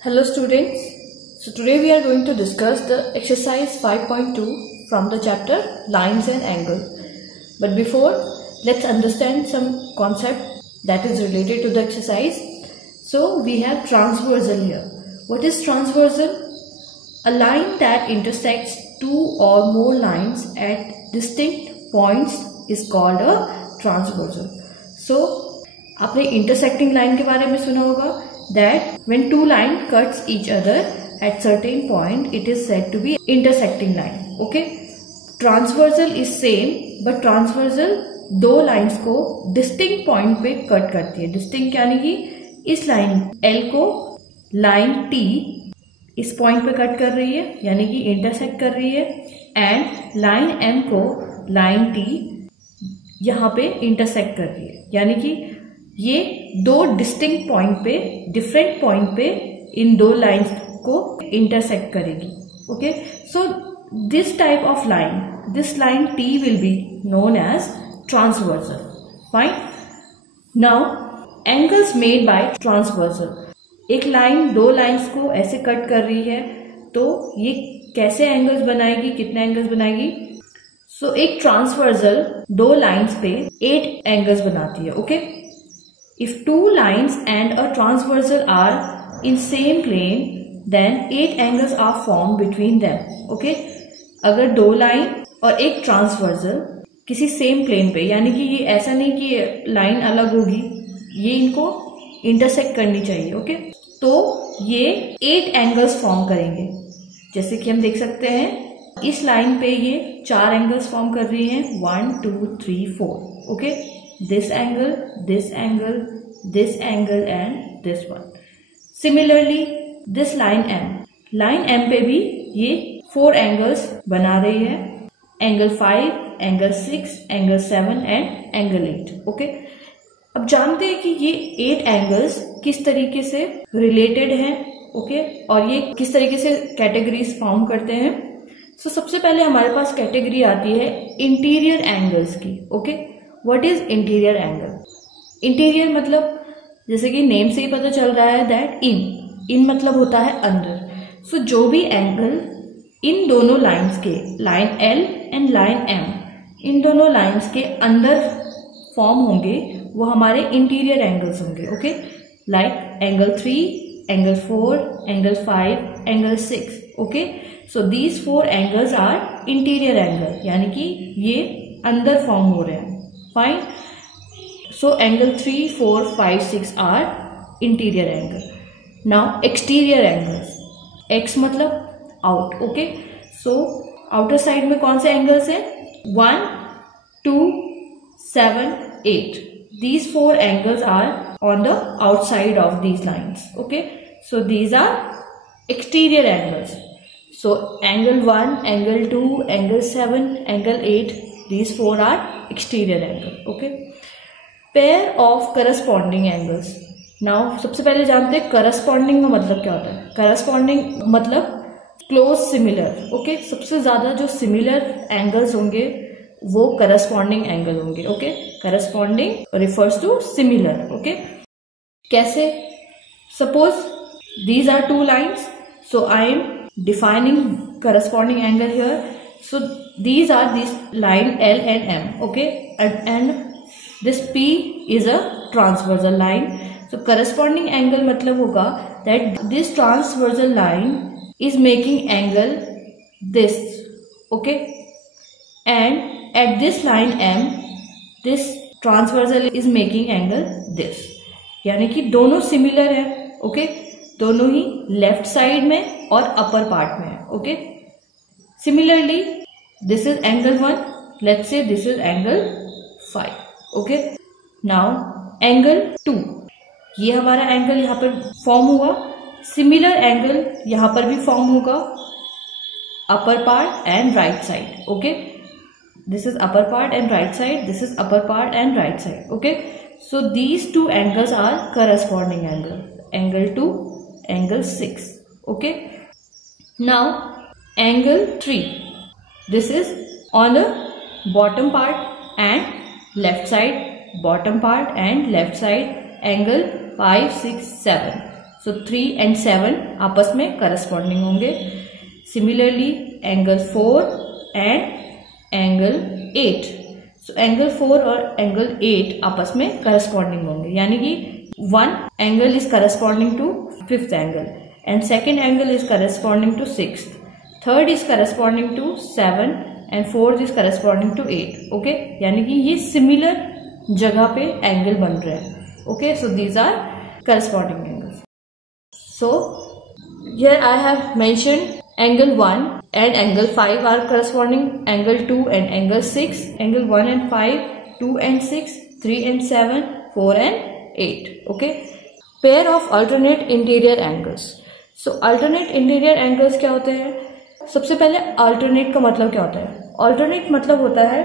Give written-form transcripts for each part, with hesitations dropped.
Hello students, so today we are going to discuss the exercise 5.2 from the chapter lines and angle. But before, let's understand some concept that is related to the exercise. So we have transversal here. What is transversal? A line that intersects two or more lines at distinct points is called a transversal. So आपने intersecting line के बारे में सुना होगा. That when two lines cuts each other at certain point, it is said to be intersecting line. Okay, transversal is same, but transversal दो lines को distinct point पे cut करती है. Distinct यानी कि इस line L को line T इस point पे cut कर रही है, यानी कि intersect कर रही है, and line M को line T यहाँ पे intersect कर रही है, यानी कि ये दो डिस्टिंक्ट पॉइंट पे डिफरेंट पॉइंट पे इन दो लाइंस को इंटरसेक्ट करेगी. Okay, so this type of line, this line T will be known as transversal. Fine. Now angles made by transversal. एक लाइन दो लाइंस को ऐसे कट कर रही है, तो ये कैसे एंगल्स बनाएगी, कितने एंगल्स बनाएगी? सो एक ट्रांसवर्सल दो लाइंस पे 8 एंगल्स बनाती है. Okay, if two lines and a transversal are in same plane, then 8 angles are formed between them. Okay, अगर दो लाइन और एक ट्रांसवर्सल किसी सेम प्लेन पे, यानी कि ये ऐसा नहीं कि लाइन अलग होगी, ये इनको इंटरसेक्ट करनी चाहिए. ओके, तो ये 8 एंगल्स फॉर्म करेंगे. जैसे कि हम देख सकते हैं इस लाइन पे ये 4 एंगल्स फॉर्म कर रही हैं. 1 2 3 4. Okay, this angle, this angle, this angle and this one. Similarly, this line M पे भी ये 4 angles बना रही है. Angle 5, angle 6, angle 7 and angle 8. Okay? अब जानते हैं कि ये 8 angles किस तरीके से रिलेटेड हैं. ओके, और ये किस तरीके से कैटेगरीज फॉर्म करते हैं. सो सबसे पहले हमारे पास कैटेगरी आती है इंटीरियर एंगल्स की. Okay, what is interior angle? Interior मतलब जैसे कि नेम से ही पता चल रहा है दैट इन मतलब होता है अंदर. सो जो भी एंगल इन दोनों लाइंस के, line L and line M, इन दोनों लाइंस के अंदर फॉर्म होंगे वो हमारे इंटीरियर एंगल्स होंगे. Okay, like angle 3, angle 4, angle 5, angle 6. Okay, so these 4 angles are interior angle, यानी कि ये अंदर फॉर्म हो रहे हैं. Fine. So angle 3, 4, 5, 6 are interior angle. Now exterior angles. X मतलब out. Okay. So outer side में कौन से angles हैं? 1, 2, 7, 8. These 4 angles are on the outside of these lines. Okay. So these are exterior angles. So angle 1, angle 2, angle 7, angle 8. These 4 are exterior angle. Okay, pair of corresponding angles. Now सबसे पहले जानते हैं corresponding का मतलब क्या होता है. corresponding मतलब close similar. Okay, सबसे ज्यादा जो similar angles होंगे वो corresponding angle होंगे. Okay, corresponding refers to similar. Okay, कैसे? Suppose these are two lines, so I am defining corresponding angle here. So these are this line L and M. Okay, and this P is a transversal line. So corresponding angle मतलब होगा that this transversal line is making angle this. Okay, and at this line M, this transversal is making angle this. यानी कि दोनों similar है. Okay, दोनों ही left side में और upper part में है. Okay, similarly this is angle 1, let's say this is angle 5. okay, now angle 2, ये हमारा एंगल यहाँ पर फॉर्म हुआ. सिमिलर एंगल यहाँ पर भी फॉर्म होगा, upper part and right side. Okay, this is upper part and right side, this is upper part and right side. Okay, so these 2 angles are corresponding angle. Angle 2, angle 6. Okay, now angle 3, this is on the bottom part and left side, bottom part and left side, angle 5, 6, 7. So 3 and 7 आपस में corresponding होंगे. Similarly angle 4 and angle 8. So angle 4 और angle 8 आपस में corresponding होंगे, यानी कि one angle is corresponding to fifth angle and second angle is corresponding to sixth, third is corresponding to 7 and fourth is corresponding to 8. Okay, यानी कि ये similar जगह पे एंगल बन रहे हैं. Okay, so these are corresponding angles. So here I have mentioned angle 1 and angle 5 are corresponding, angle 2 and angle 6, angle 1 and 5, 2 and 6, 3 and 7, 4 and 8. Okay, pair of alternate interior angles. So alternate interior angles क्या होते हैं? सबसे पहले alternate का मतलब क्या होता है? Alternate मतलब होता है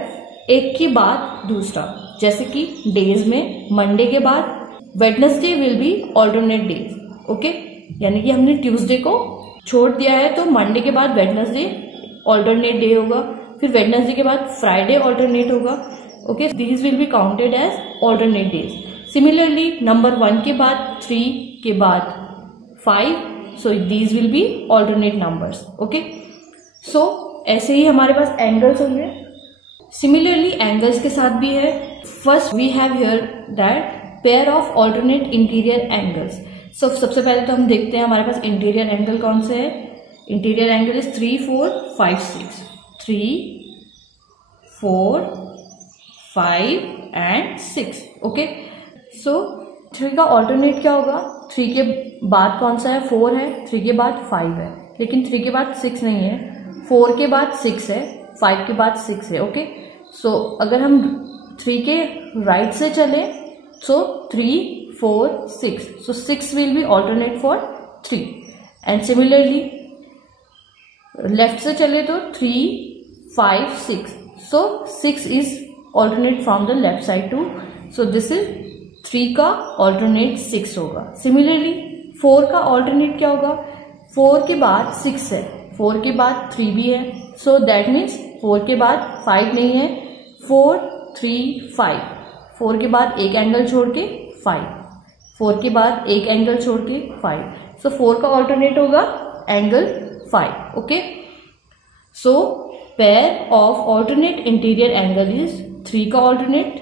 एक की बाद दूसरा. जैसे कि डेज में मंडे के बाद Wednesday will be alternate days. Okay, यानी कि हमने ट्यूसडे को छोड़ दिया है तो मंडे के बाद वेडनेसडे alternate डे होगा, फिर वेडनेसडे के बाद फ्राइडे alternate होगा. Okay, these will be counted as alternate days. Similarly number 1 के बाद 3 के बाद 5, so these will be alternate numbers. Okay, so ऐसे ही हमारे पास एंगल्स होंगे. सिमिलरली एंगल्स के साथ भी है. First we have here that pair of alternate interior angles. So सबसे पहले तो हम देखते हैं हमारे पास इंटीरियर एंगल कौन से है. Interior angle is 3, 4, 5, 6. 3, 4, 5 and 6. Okay, so 3 का ऑल्टरनेट क्या होगा? 3 के बाद कौन सा है? 4 है. 3 के बाद 5 है, लेकिन 3 के बाद 6 नहीं है. 4 के बाद 6 है, 5 के बाद 6 है. ओके, सो अगर हम 3 के राइट से चले so 3, 4, 6, so 6 will be alternate for 3. And similarly left से चले तो 3, 5, 6, so 6 is alternate from the left side to, so this is 3 का ऑल्टरनेट 6 होगा. सिमिलरली 4 का ऑल्टरनेट क्या होगा? 4 के बाद 6 है, 4 के बाद 3 भी है, सो दैट मीन्स 4 के बाद 5 नहीं है. 4, 3, 5, 4 के बाद एक एंगल छोड़ के 5, 4 के बाद एक एंगल छोड़ के 5, सो 4 का ऑल्टरनेट होगा angle 5. Okay, so pair of alternate interior angle is 3 का ऑल्टरनेट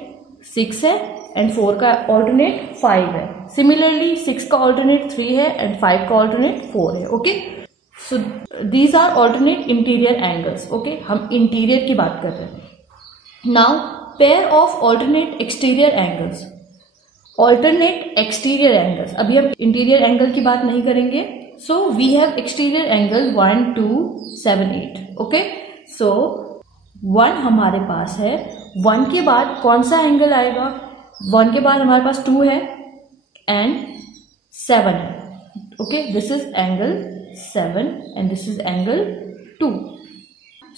6 है एंड 4 का ऑल्टरनेट 5 है. सिमिलरली 6 का ऑल्टरनेट 3 है एंड 5 का ऑल्टरनेट 4 है. Okay, so these are alternate interior angles. Okay, हम इंटीरियर की बात कर रहे हैं. Now pair of alternate exterior angles. Alternate exterior angles, अभी हम इंटीरियर एंगल की बात नहीं करेंगे. So we have exterior angle 1, 2, 7, 8. Okay, so 1 हमारे पास है. 1 के बाद कौन सा एंगल आएगा? 1 के बाद हमारे पास 2 है एंड 7 है. Okay, this is angle 7 and this is angle 2.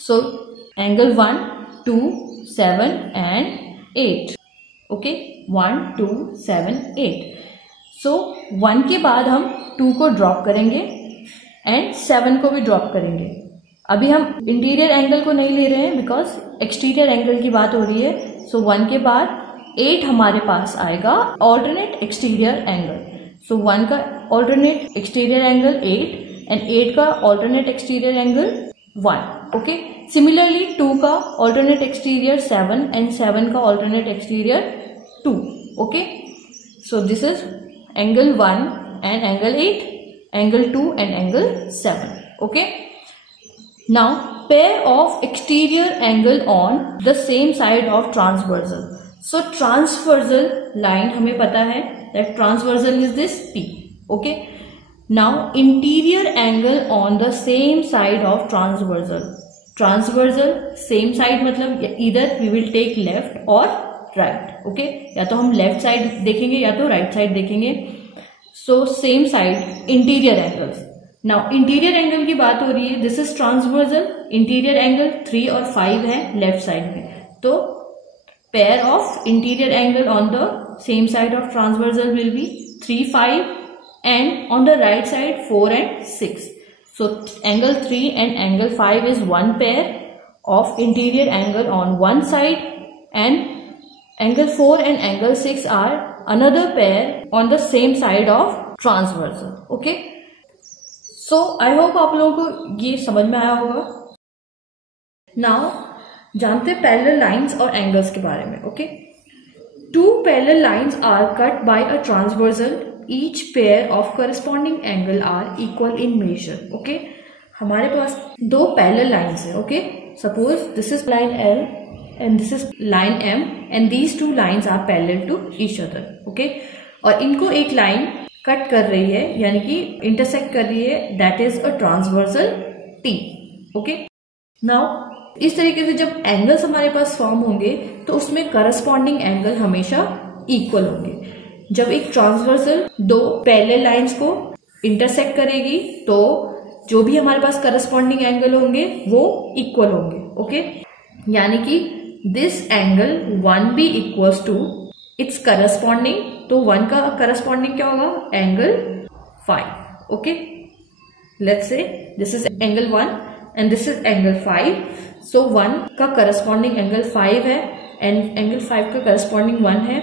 So angle 1, 2, 7 and 8. Okay, 1, 2, 7, 8. सो 1 के बाद हम 2 को ड्रॉप करेंगे एंड 7 को भी ड्रॉप करेंगे. अभी हम इंटीरियर एंगल को नहीं ले रहे हैं बिकॉज एक्सटीरियर एंगल की बात हो रही है. सो 1 के बाद 8 हमारे पास आएगा ऑल्टरनेट एक्सटीरियर एंगल. सो 1 का ऑल्टरनेट एक्सटीरियर एंगल 8 एंड 8 का alternate exterior angle 1. Okay, similarly 2 का ऑल्टरनेट एक्सटीरियर 7 एंड 7 का alternate exterior 2. Okay, so this is angle 1 and angle 8, angle 2 and angle 7. Okay, now pair of exterior angle on the same side of transversal. So transversal line हमें पता है that transversal is this P. Okay, now interior angle on the same side of transversal. Transversal same side मतलब इधर we will take left और right. Okay, या तो हम left side देखेंगे या तो राइट साइड देखेंगे. So same side interior angles. Now interior angle की बात हो रही है. This is transversal. Interior angle 3 और 5 है लेफ्ट साइड में, तो pair of interior angle on the same side of transversal will be 3, 5 and on the right side 4 and 6. So angle 3 and angle 5 is one pair of interior angle on one side and angle 4 and angle 6 are another pair on the same side of transversal. Okay, so I hope आप लोगों को ये समझ में आया होगा. Now जानते हैं पैरेलल लाइंस और एंगल्स के बारे में. Okay, two parallel lines are cut by a transversal. Each pair of corresponding angle are equal in measure. Okay, हमारे पास दो पैरेलल लाइंस है. Okay, suppose this is line L and this is line M and these two lines are parallel to each other. Okay, और इनको एक line cut कर रही है यानी कि इंटरसेक्ट कर रही है, that is a transversal T. Okay, now इस तरीके से जब एंगल्स हमारे पास फॉर्म होंगे तो उसमें करस्पॉन्डिंग एंगल हमेशा इक्वल होंगे. जब एक ट्रांसवर्सल दो पैरेलल लाइंस को इंटरसेक्ट करेगी तो जो भी हमारे पास करस्पॉन्डिंग एंगल होंगे वो इक्वल होंगे. ओके, यानी कि this angle 1 equals to its corresponding, तो 1 का करस्पॉन्डिंग क्या होगा, angle 5. Okay, let's say this is angle 1 and this is angle 5. So 1 का करस्पॉन्डिंग एंगल 5 है एंड एंगल 5 का करस्पॉन्डिंग 1 है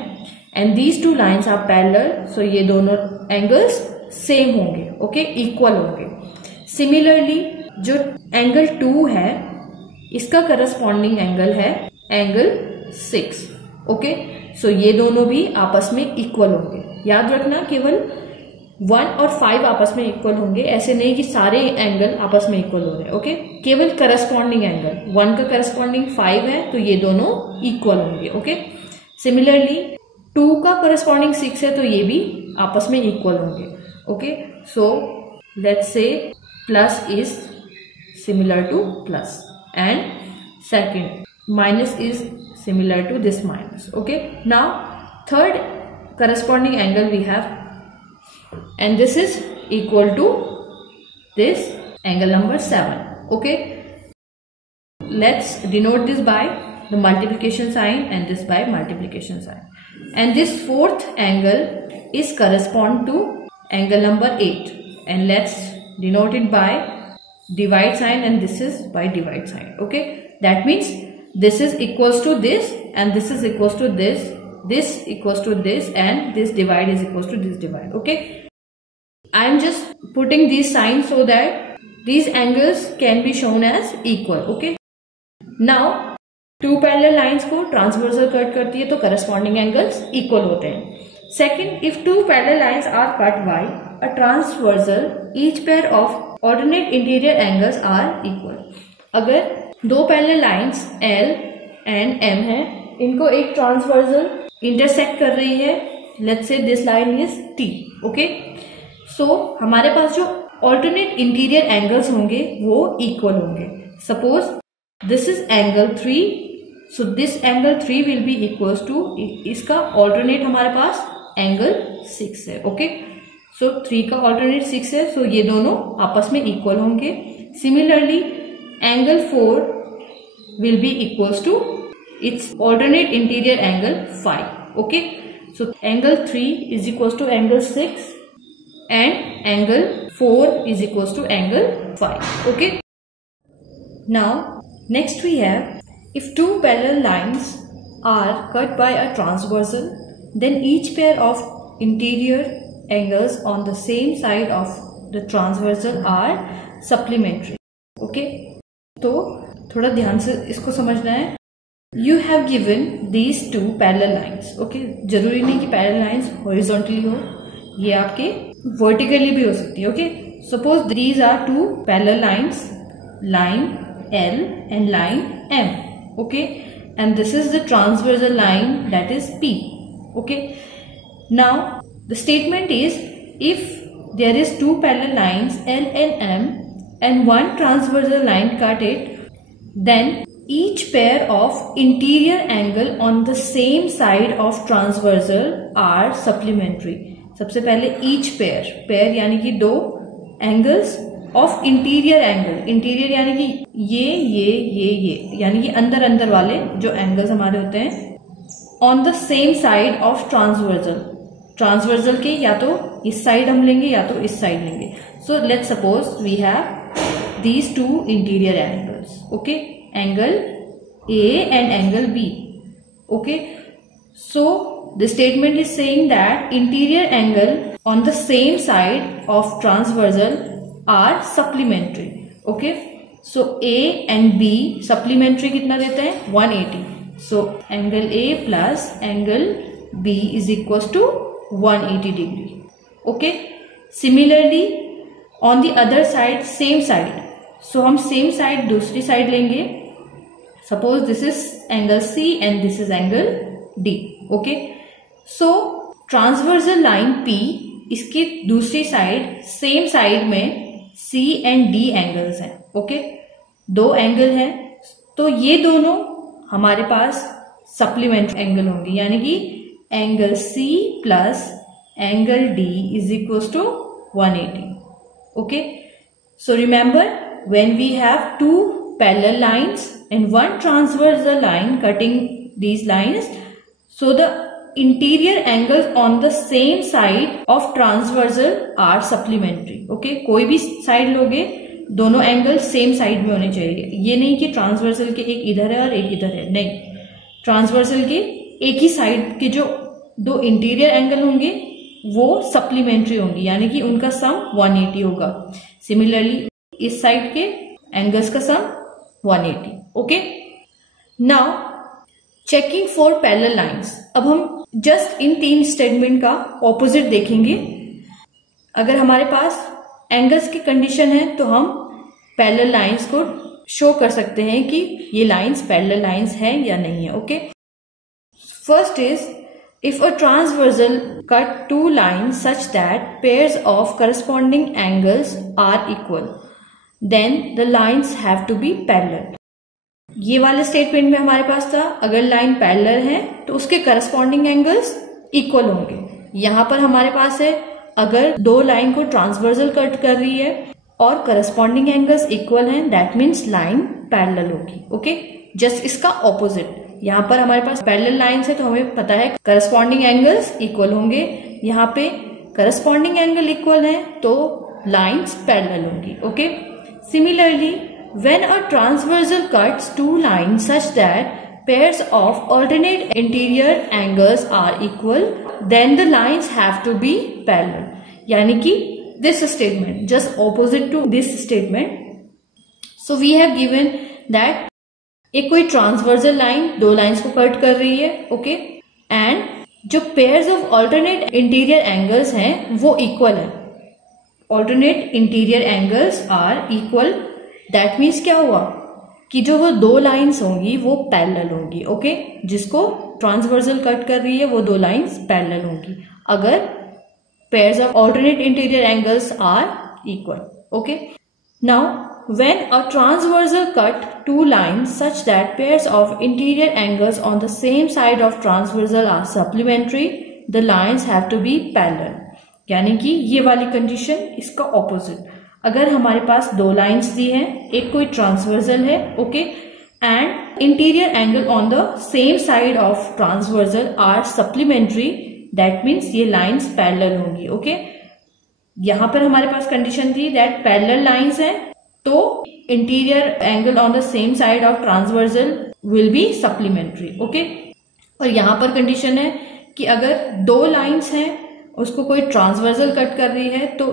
and these two lines are parallel. So ये दोनों एंगल्स सेम होंगे. ओके, इक्वल होंगे. सिमिलरली जो एंगल 2 है इसका करस्पॉन्डिंग एंगल है एंगल 6. ओके, सो ये दोनों भी आपस में इक्वल होंगे. याद रखना केवल 1 और 5 आपस में इक्वल होंगे, ऐसे नहीं कि सारे एंगल आपस में इक्वल हो रहे हैं. ओके, केवल करस्पॉन्डिंग एंगल 1 का करस्पॉन्डिंग 5 है तो ये दोनों इक्वल होंगे. ओके, सिमिलरली 2 का करस्पॉन्डिंग 6 है तो ये भी आपस में इक्वल होंगे. Okay, so let's say plus is similar to plus and second minus is similar to this minus. Okay, now third corresponding angle we have and this is equal to this angle number 7. Okay, let's denote this by the multiplication sign and this by multiplication sign, and this fourth angle is correspond to angle number 8 and let's denote it by divide sign and this is by divide sign. Okay, that means this is equals to this and this is equals to this equals to this and this divide is equals to this divide. Okay, I am just putting these signs so that these angles can be shown as equal. Okay, now two parallel lines को transversal cut करती है तो corresponding angles equal होते हैं. Second, if two parallel lines are cut by a transversal, each pair of alternate interior angles are equal. अगर दो parallel lines L and M है, इनको एक ट्रांसवर्सल इंटरसेक्ट कर रही है, let's say this line is T. Okay, so हमारे पास जो ऑल्टरनेट इंटीरियर एंगल्स होंगे वो इक्वल होंगे. Suppose this is angle 3, so this angle 3 will be equals to इसका ऑल्टरनेट हमारे पास एंगल 6 है. ओके, सो 3 का ऑल्टरनेट 6 है, सो ये दोनों आपस में इक्वल होंगे. Similarly angle 4 will be equals to its alternate interior angle 5. Okay, so angle 3 is equals to angle 6 and angle 4 is equals to angle 5. Okay, now next we have if two parallel lines are cut by a transversal, then each pair of interior angles on the same side of the transversal are supplementary. Okay, तो थोड़ा ध्यान से इसको समझना है. You have given these two parallel lines. Okay, जरूरी नहीं कि पैरेलल लाइन्स हॉरिजॉन्टली हो, ये आपके वर्टिकली भी हो सकती है. Okay, suppose these are two parallel lines, line L and line M. Okay, and this is the transversal line that is P. Okay, now the statement is if there is two parallel lines L and M and one transversal line cut it, then each pair of interior angle on the same side of transversal are supplementary. सबसे पहले each pair यानी कि दो angles of interior angle, interior यानी कि ये यानी कि अंदर वाले जो angles हमारे होते हैं on the same side of transversal के या तो इस साइड हम लेंगे या तो इस साइड लेंगे. So let's suppose we have these two interior angles. Okay, angle A and angle B. Okay, so the statement is saying that interior angle on the same side of transversal are supplementary. Okay, so A and B supplementary कितना देते हैं 180. So angle A plus angle B is equals to 180 degree. Okay, similarly on the other side same side, so हम same side दूसरी side लेंगे. Suppose this is angle C and this is angle D. Okay, so transversal line P, इसकी दूसरी side same side में C and D angles हैं. Okay, दो angle हैं, तो ये दोनों हमारे पास सप्लीमेंट्री एंगल होंगे, यानी कि angle C plus angle D is equal to 180. Okay, so remember when we have two parallel lines and one transversal line cutting these lines, so the interior angles on the same side of transversal are supplementary. Okay, कोई भी side लोगे दोनों angle same side में होने चाहिए. ये नहीं कि ट्रांसवर्सल के एक इधर है और एक इधर है, नहीं, ट्रांसवर्सल के एक ही साइड के जो दो इंटीरियर एंगल होंगे वो सप्लीमेंट्री होंगे, यानी कि उनका सम 180 होगा. सिमिलरली इस साइड के एंगल्स का सम 180. Okay, now checking for parallel lines. अब हम जस्ट इन तीन स्टेटमेंट का ऑपोजिट देखेंगे. अगर हमारे पास एंगल्स की कंडीशन है तो हम पैरेलल लाइंस को शो कर सकते हैं कि ये लाइंस पैरेलल लाइंस हैं या नहीं है. Okay, first is if a transversal cut two lines such that pairs of corresponding angles are equal, then the lines have to be parallel. ये वाले स्टेटमेंट में हमारे पास था अगर लाइन पैरेलल है तो उसके करस्पॉन्डिंग एंगल्स इक्वल होंगे. यहां पर हमारे पास है अगर दो लाइन को ट्रांसवर्सल कट कर रही है और करस्पॉन्डिंग एंगल्स इक्वल हैं, दैट मीन्स लाइन पैरेलल होगी. ओके, जस्ट इसका ऑपोजिट. यहाँ पर हमारे पास पैरेलल लाइंस है तो हमें पता है करस्पॉन्डिंग एंगल्स इक्वल होंगे. यहाँ पे करस्पॉन्डिंग एंगल इक्वल है तो लाइंस पैरेलल होंगी. Okay, similarly when a transversal cuts two lines such that pairs of alternate interior angles are equal, then the lines have to be parallel. यानी कि this statement just opposite to this statement. So we have given that एक कोई transversal line दो lines को cut कर रही है. Okay, and जो pairs of alternate interior angles हैं वो इक्वल है. Alternate interior angles are equal, that means क्या हुआ कि जो वो दो लाइंस होंगी वो पैरेलल होंगी. ओके, जिसको ट्रांसवर्सल कट कर रही है वो दो लाइंस पैरेलल होंगी अगर pairs of alternate interior angles are equal. Okay, now when a transversal cut two lines such that pairs of interior angles on the same side of transversal are supplementary, the lines have to be parallel. यानी कि ये वाली condition इसका opposite. अगर हमारे पास दो lines दी हैं, एक कोई ट्रांसवर्सल है, okay, and interior angle on the same side of transversal are supplementary, that means ये लाइंस पैरेलल होंगी. ओके, यहां पर हमारे पास कंडीशन थी दैट पैरेलल लाइंस हैं तो interior angle on the same side of transversal will be supplementary. Okay, और यहां पर कंडीशन है कि अगर दो लाइंस हैं उसको कोई ट्रांसवर्सल कट कर रही है तो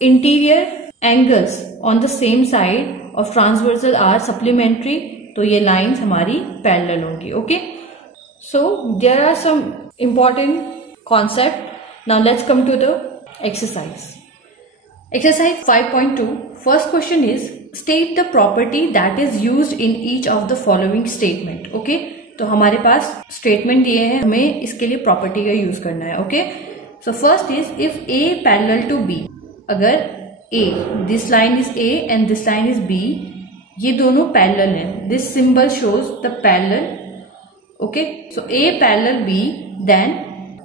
interior angles on the same side of transversal are supplementary, तो ये लाइंस हमारी पैरेलल होंगी. Okay, so there are some important concept. Now let's come to the exercise. Exercise 5.2. First question is state the property that is used in each of the following statement. Okay, तो हमारे पास statement दिए हैं, हमें इसके लिए property का use करना है. Okay, so first is if A parallel to B. अगर A, this line is A and this line is B, ये दोनों पैरेलल हैं, this symbol shows the parallel. Okay, so A parallel B, then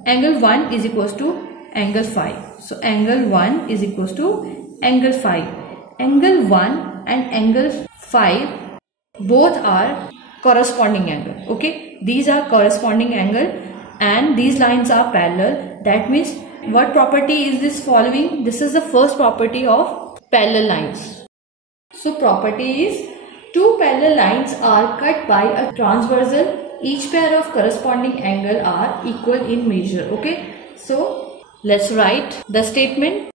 angle 1 is equal to angle 5. So angle 1 is equals to angle 5. Angle 1 and angle 5 both are corresponding angle. Okay, these are corresponding angle and these lines are parallel. That means what property is this following? This is the first property of parallel lines. So property is two parallel lines are cut by a transversal each pair of corresponding angle are equal in measure. Okay, so let's write the statement.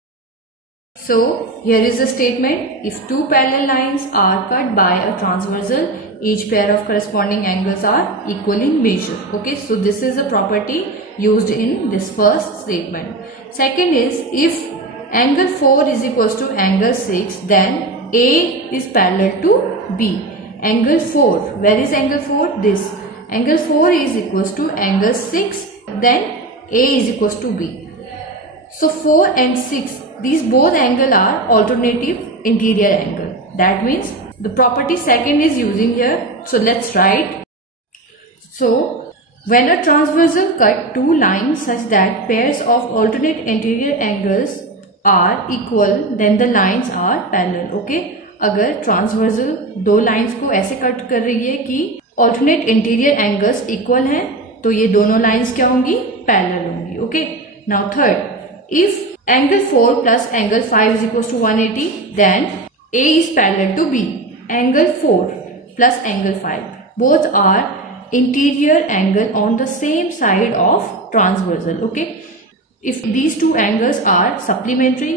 So here is the statement: if two parallel lines are cut by a transversal, each pair of corresponding angles are equal in measure. Okay, so this is a property used in this first statement. Second is, if angle 4 is equals to angle 6, then A is parallel to B. Angle 4, where is angle 4? This. Angle 4 is equals to angle 6, then A is equals to B. So 4 and 6, these both angle are alternative interior angle. That means the property second is using here. So let's write. So when a transversal cut two lines such that pairs of alternate interior angles are equal, then the lines are parallel. Okay, अगर transversal दो lines को ऐसे cut कर रही है कि alternate interior angles equal हैं, तो ये दोनों लाइंस क्या होंगी? पैरेलल होंगी. Okay, now third, if angle 4 plus angle 5 is equals to 180, then A is parallel to B. Angle 4 plus angle 5, both are interior angle on the same side of transversal. Okay, if these two angles are supplementary,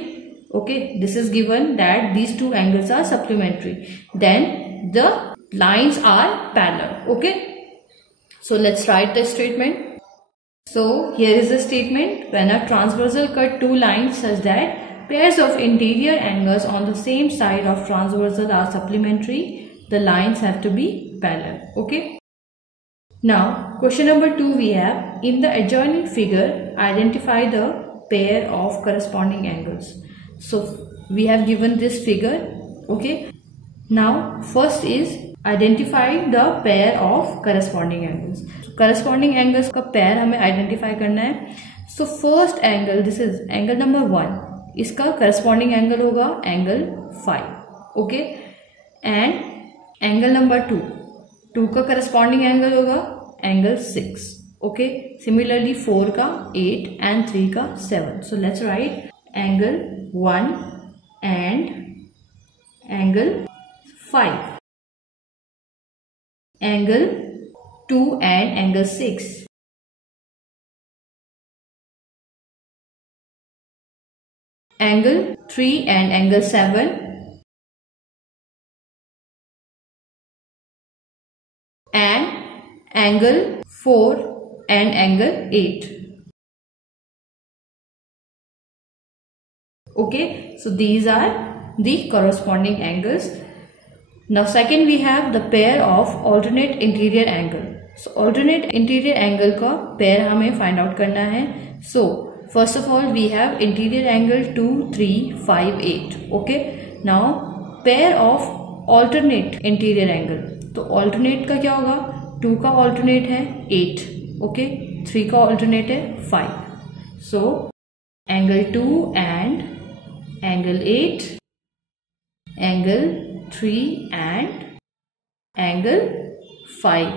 okay, this is given that these two angles are supplementary, then the lines are parallel. Okay, so let's write the statement. So here is the statement: when a transversal cut two lines such that pairs of interior angles on the same side of transversal are supplementary, the lines have to be parallel. Okay. Now question number 2 we have: in the adjoining figure, identify the pair of corresponding angles. So we have given this figure. Okay. Now first is identify the pair of corresponding angles. Corresponding angles का pair हमें identify करना है. So first angle, this is angle number 1, इसका corresponding angle होगा angle 5. Okay, and angle number 2 का corresponding angle होगा angle 6. Okay, similarly 4 का 8 and 3 का 7. So let's write angle 1 and angle 5. Angle 2 and angle 6. Angle 3 and angle 7. And angle 4 and angle 8. Okay, so these are the corresponding angles. Now second we have the pair of alternate interior angle. So alternate interior angle का pair हमें find out करना है. So first of all we have interior angle 2, 3, 5, 8. Okay. Now pair of alternate interior angle. तो alternate का क्या होगा? 2 का alternate है 8. Okay. 3 का alternate है 5. So angle 2 and angle 8, angle 3 and angle 5,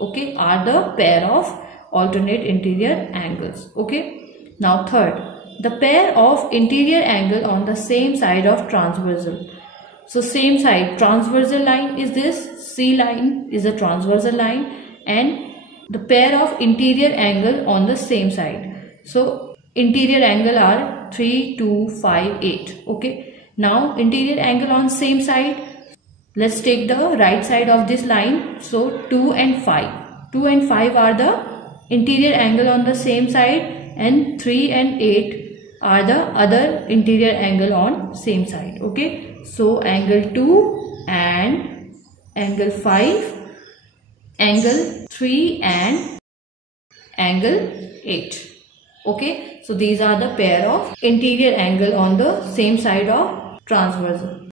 okay, are the pair of alternate interior angles. Okay, now third, the pair of interior angle on the same side of transversal. So same side, transversal line is this, C line is a transversal line, and the pair of interior angle on the same side. So interior angle are 3, 2, 5, 8. Okay, now interior angle on same side. Let's take the right side of this line. So 2 and 5. 2 and 5 are the interior angle on the same side, and 3 and 8 are the other interior angle on same side. Okay, so angle 2 and angle 5, angle 3 and angle 8. Okay, so these are the pair of interior angle on the same side of transversal.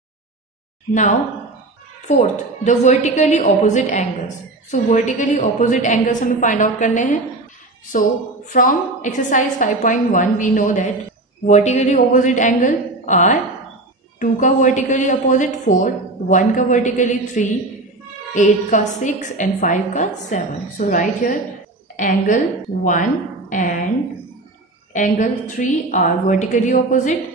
Now fourth, the vertically opposite angles. So vertically opposite angles हमें find out करने हैं. So from exercise 5.1 we know that vertically opposite angle are 2 का vertically opposite 4, 1 का vertically 3, 8 का 6 and 5 का 7. So right here angle 1 and angle 3 are vertically opposite.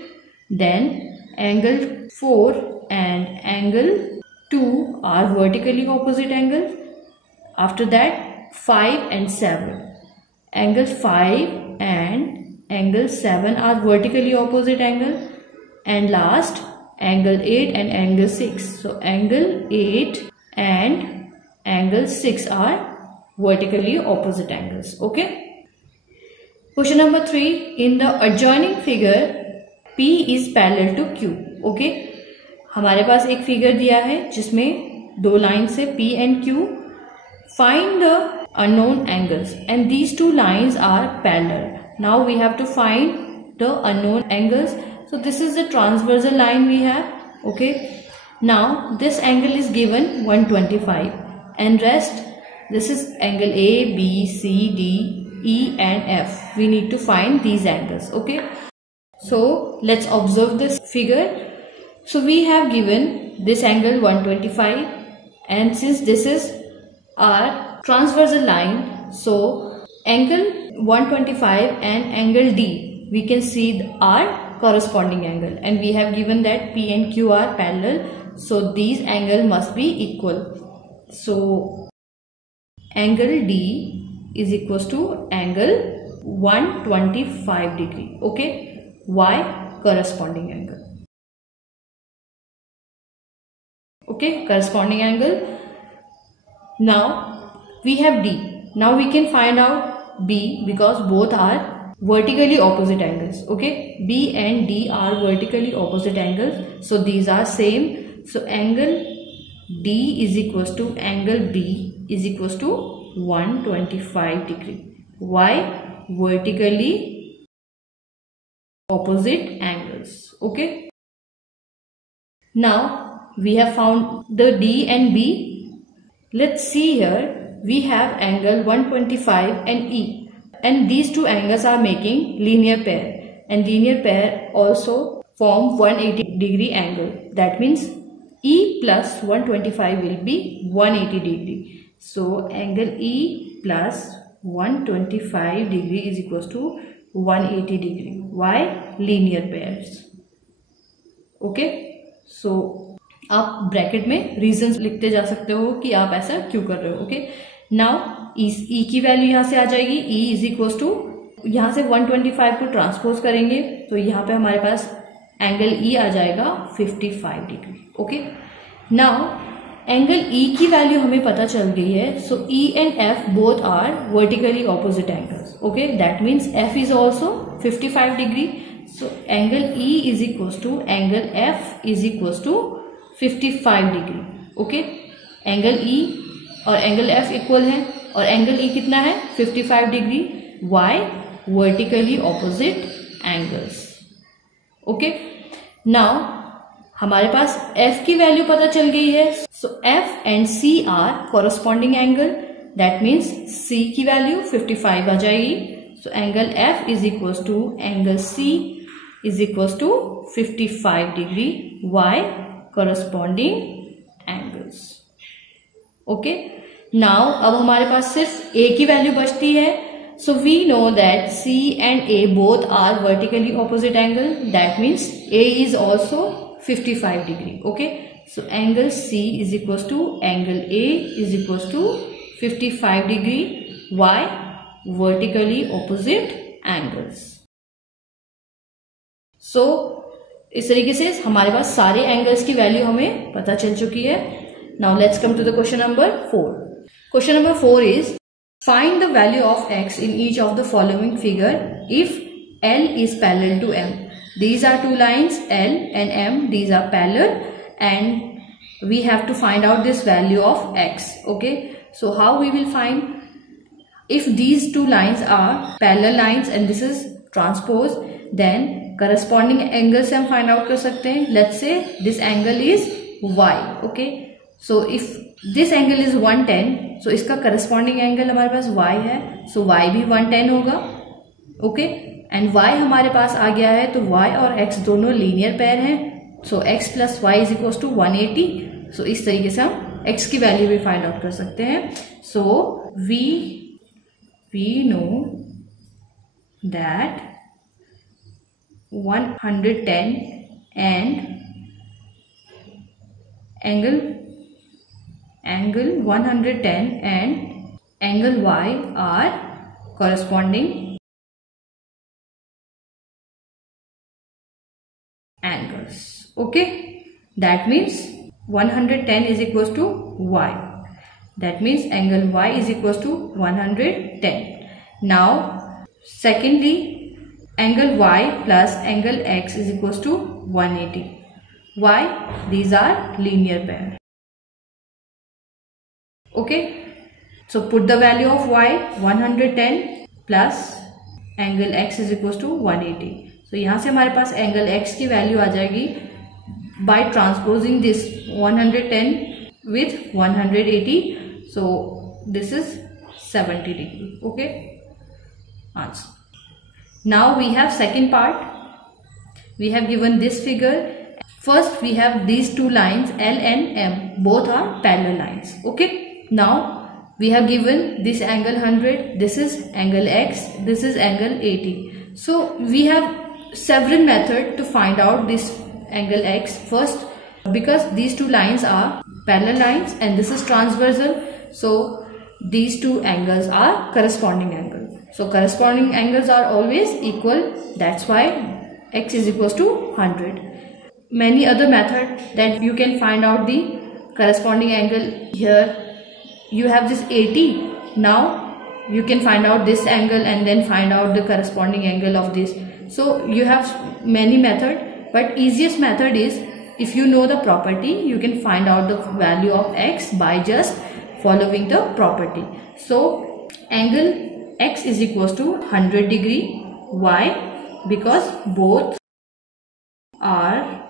Then angle 4 and angle 2 are vertically opposite angles. After that 5 and 7. Angle 5 and angle 7 are vertically opposite angle, and last angle 8 and angle 6. So angle 8 and angle 6 are vertically opposite angles. Okay. Question number 3. In the adjoining figure, P is parallel to Q. Okay. हमारे पास एक figure दिया है जिसमें दो line से P and Q. Find the unknown angles, and these two lines are parallel. Now we have to find the unknown angles. So this is the transversal line we have. Okay. Now this angle is given 125, and rest, this is angle A, B, C, D, E and F. We need to find these angles. Okay. So let's observe this figure. So we have given this angle 125, and since this is our transversal line, so angle 125 and angle D, we can see our corresponding angle, and we have given that P and Q are parallel, so these angle must be equal. So angle D is equals to angle 125 degree. Okay. Y corresponding angle. Okay, corresponding angle. Now we have D. Now we can find out B because both are vertically opposite angles. Okay, B and D are vertically opposite angles, so these are same. So angle D is equals to angle B is equals to 125 degree. Why? Vertically opposite angles. Okay. Now we have found the D and B. Let's see here. We have angle 125 and E, and these two angles are making linear pair, and linear pair also form 180 degree angle. That means E plus 125 will be 180 degree. So angle E plus 125 degree is equals to 180 degree. Why? Linear pairs. Okay. So आप bracket में reasons लिखते जा सकते हो कि आप ऐसा क्यों कर रहे हो. ओके. नाउ ई की वैल्यू यहाँ से आ जाएगी. ई इज इक्वल टू, यहाँ से 125 को ट्रांसपोज करेंगे तो यहाँ पे हमारे पास एंगल ई आ जाएगा 55 degree. Okay. Now angle E की वैल्यू हमें पता चल गई है. So E and F both are vertically opposite angles. Okay. That means F is also 55 degree. So angle E is equal to angle F is equal to 55 degree. Okay. Angle E और angle F equal है, और angle E कितना है? 55 degree. Why? Vertically opposite angles. Okay. Now हमारे पास F की value पता चल गई है. So F and C are corresponding angle. That means C की वैल्यू 55 आ जाएगी. So angle F is equal to angle C is equal to 55 degree. Why? corresponding angles. Okay. Now अब हमारे पास सिर्फ A की वैल्यू बचती है. So we know that C and A both are vertically opposite angle. That means A is also 55 degree. Okay. So angle C is equals to angle A is equals to 55 degree. Why? Vertically opposite angles. So इस तरीके से हमारे पास सारे angles की value हमें पता चल चुकी है. Now let's come to the question number 4. Question number 4 is find the value of X in each of the following figure if L is parallel to M. These are two lines L and M. These are parallel and we have to find out this value of X. Okay. So how we will find? If these two lines are parallel lines and this is transpose, then corresponding angle से हम find out कर सकते हैं. Let's say this angle is y. Okay. So if this angle is 110, सो इसका corresponding angle हमारे पास y है. सो y भी 110 होगा. ओके. एंड y हमारे पास आ गया है, तो y और x दोनों लीनियर पेयर हैं. So x plus y is equal to 180. सो इस तरीके से हम x की वैल्यू भी फाइंड आउट कर सकते हैं. So we know that 110 and angle 110 and angle Y are corresponding angles. Okay, that means 110 is equals to Y. That means angle Y is equals to 110. Now, secondly, angle Y plus angle X is equals to 180. Why? These are linear pair. Okay. So put the value of Y 110 plus angle X is equals to 180. So यहाँ से हमारे पास angle X की value आ जाएगी by transposing this 110 with 180. So this is 70 degree. Okay. Answer. Now we have second part. We have given this figure. First we have these two lines L and M. Both are parallel lines. Okay. Now we have given this angle 100. This is angle X. This is angle 80. So we have several methods to find out this angle X. First, because these two lines are parallel lines and this is transversal, so these two angles are corresponding angles. So corresponding angles are always equal. That's why X is equals to 100. Many other methods that you can find out the corresponding angle. Here you have this 80. Now you can find out this angle and then find out the corresponding angle of this. So you have many methods, but easiest method is, if you know the property, you can find out the value of X by just following the property. So angle X is equals to 100 degree. Why? Because both are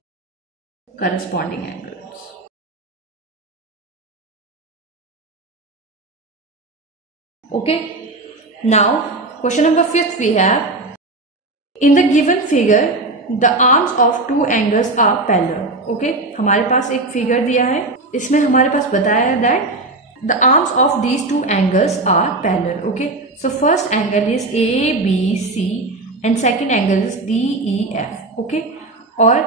corresponding angles. Okay. Now question number 5 we have, in the given figure the arms of two angles are parallel. Okay, हमारे पास एक figure दिया है, इसमें हमारे पास बताया है that the arms of these two angles are parallel. Okay, so first angle is ABC and second angle is DEF. Okay, or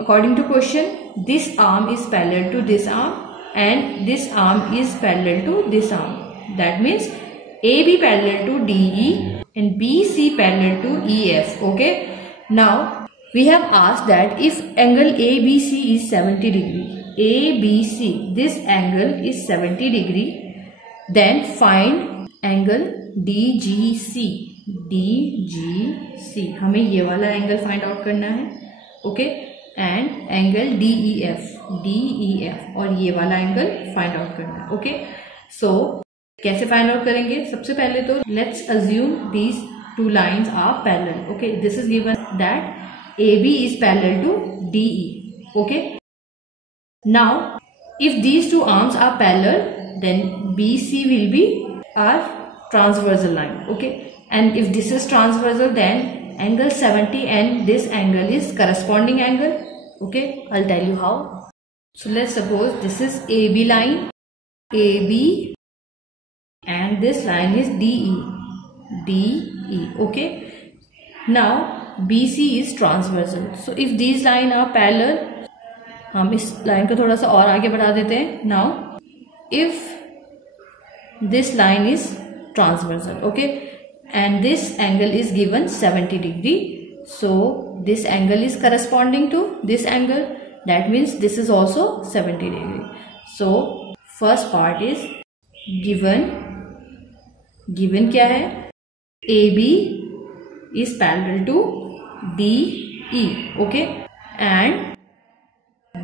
according to question, this arm is parallel to this arm and this arm is parallel to this arm. That means AB parallel to DE and BC parallel to EF. Okay. Now we have asked that if angle ABC is 70 degree, ABC, this angle is 70 degree, then find angle DGC. DGC, हमें ये वाला angle find out करना है. Okay, and angle DEF और ये वाला angle find out करना है. ओके, सो कैसे फाइंड आउट करेंगे? सबसे पहले तो let's assume these two lines are parallel. Okay, this is given that AB is parallel to DE. Okay, now if these two arms are parallel, then BC will be our transversal line. Okay, and if this is transversal, then angle 70 and this angle is corresponding angle. Okay, I'll tell you how. So let's suppose this is AB line, AB, and this line is DE. Okay, now BC is transversal. So if these lines are parallel, हम इस line को थोड़ा सा और आगे बढ़ा देते हैं. Now if this line is transversal, okay, and this angle is given 70 degree, so this angle is corresponding to this angle. That means this is also 70 degree. So first part is given क्या है? AB is parallel to DE. Okay, and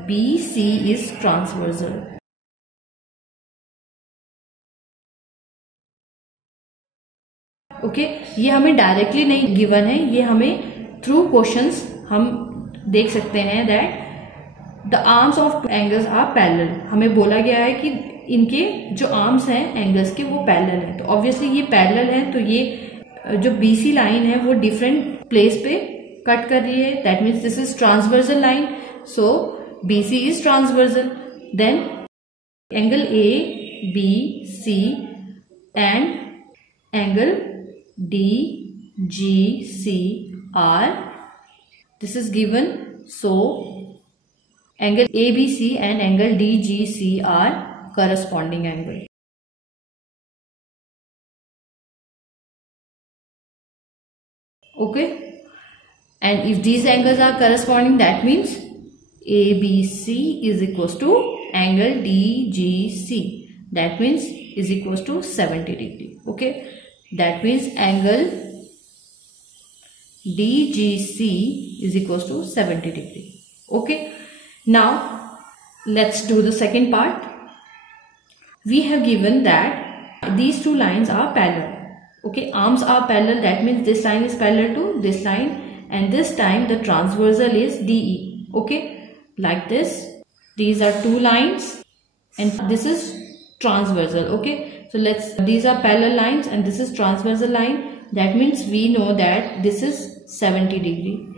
BC is transversal. Okay, ये हमें directly नहीं given है, ये हमें through questions हम देख सकते हैं that the arms of two angles are parallel. हमें बोला गया है कि इनके जो आर्म्स हैं एंगल्स के वो पैरेलल हैं. तो ऑब्वियसली ये पैरेलल है, तो ये जो BC लाइन है वो डिफरेंट प्लेस पे कट कर रही है. That means this is transversal line, so BC is transversal. Then angle ABC and angle DGC are, this is given, so angle ABC and angle DGC are corresponding angle. Okay, and if these angles are corresponding, that means ABC is equals to angle DGC, that means is equals to 70 degree. Okay, that means angle DGC is equals to 70 degree. Okay, now let's do the second part. We have given that these two lines are parallel. Okay, arms are parallel, that means this line is parallel to this line, and this time the transversal is DE. Okay, like this. These are two lines and this is transversal. Okay, so these are parallel lines and this is transversal line. That means we know that this is 70 degree.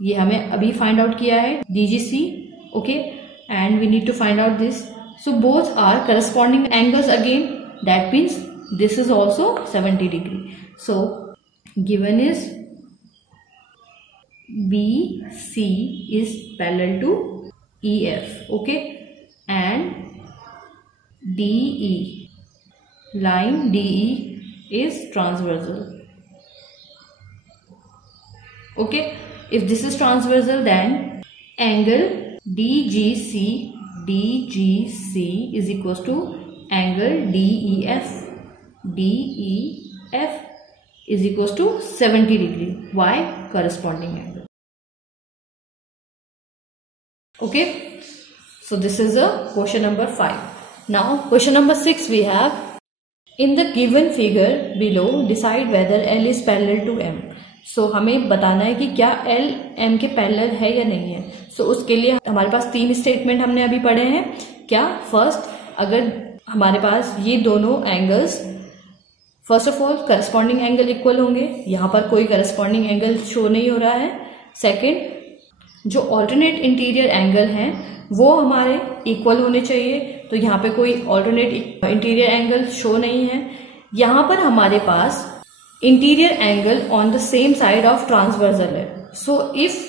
ये हमें अभी find out किया है DGC. Okay, and we need to find out this. So both are corresponding angles again. That means this is also 70 degree. So given is BC is parallel to EF. Okay, and DE, line DE is transversal. Okay, if this is transversal, then angle DGC is equals to angle DEF. DEF is equals to 70 degree. Why? Corresponding angle. Okay, so this is a question number 5. Now question number 6 we have, in the given figure below decide whether L is parallel to M. So हमें बताना है कि क्या L M के parallel है या नहीं है. So उसके लिए हमारे पास 3 स्टेटमेंट हमने अभी पढ़े हैं. क्या? फर्स्ट, अगर हमारे पास ये दोनों angles first of all corresponding angle equal होंगे. यहाँ पर कोई करस्पॉन्डिंग एंगल शो नहीं हो रहा है. सेकेंड, जो ऑल्टरनेट इंटीरियर एंगल हैं वो हमारे इक्वल होने चाहिए. तो यहाँ पे कोई ऑल्टरनेट इंटीरियर एंगल शो नहीं है. यहाँ पर हमारे पास interior angle on the same side of transversal है. So if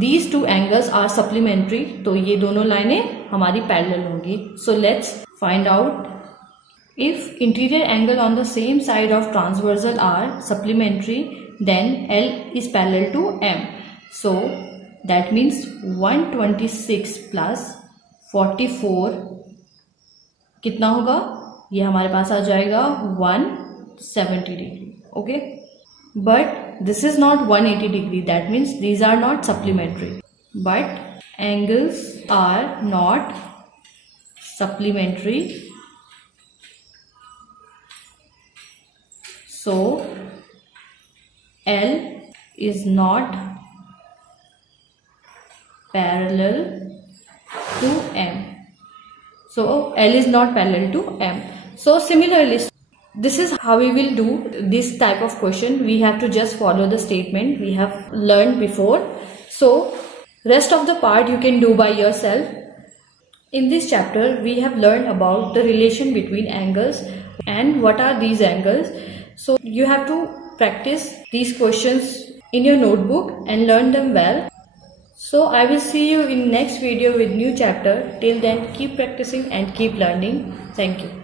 these two angles are supplementary, तो ये दोनों लाइनें हमारी पैरेलल होंगी. So let's find out. If interior angle on the same side of transversal are supplementary, then L is parallel to M. So that means 126 plus 44 कितना होगा? ये हमारे पास आ जाएगा 170 degree. Okay, but this is not 180 degree. That means these are not supplementary. But angles are not supplementary. So L is not parallel to M. So L is not parallel to M. So similarly, this is how we will do this type of question. We have to just follow the statement we have learned before. So rest of the part you can do by yourself. In this chapter we have learned about the relation between angles and what are these angles. So you have to practice these questions in your notebook and learn them well. So I will see you in next video with new chapter. Till then, keep practicing and keep learning. Thank you.